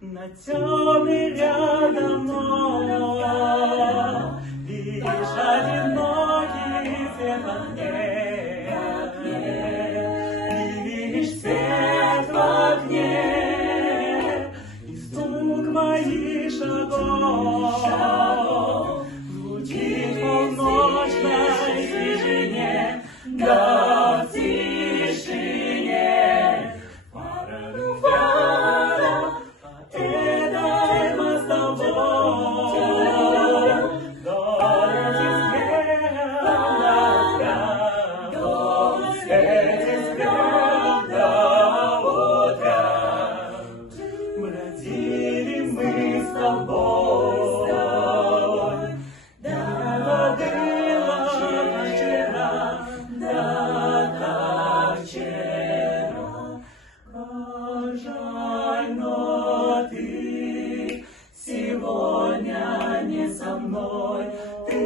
На темный рядом лишь одинокий свет в окне, лишь свет в окне, и стук моих шагов звучит в полночной тишине, да в тишине. Бродили мы с тобой, да было вчера, да как вчера. Как жаль, но ты сегодня не со мной, ты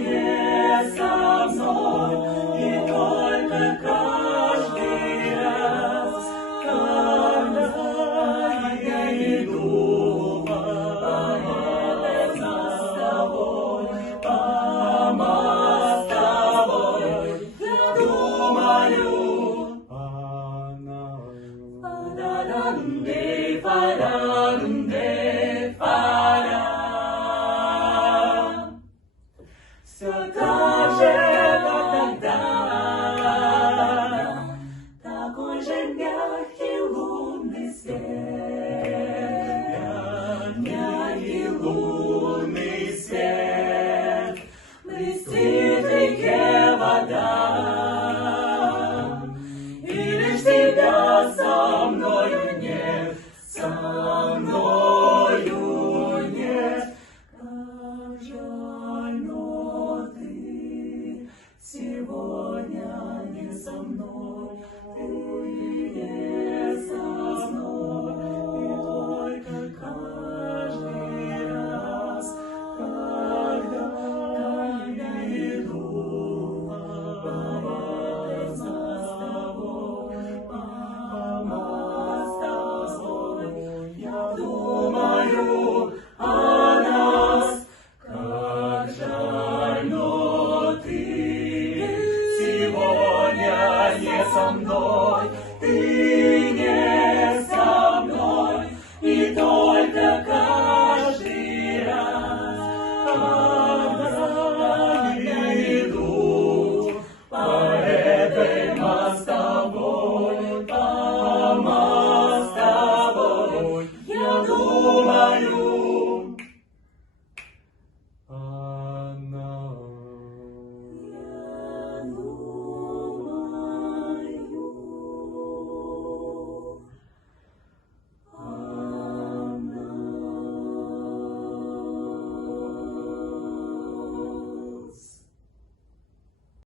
не со мной, и только каждый раз, когда я иду, мама с тобой, думаю, все так же, как тогда, такой же мягкий лунный свет, мягкий лунный свет, блестит в реке вода, и лишь тебя со мною нет, со мною нет. Как жаль.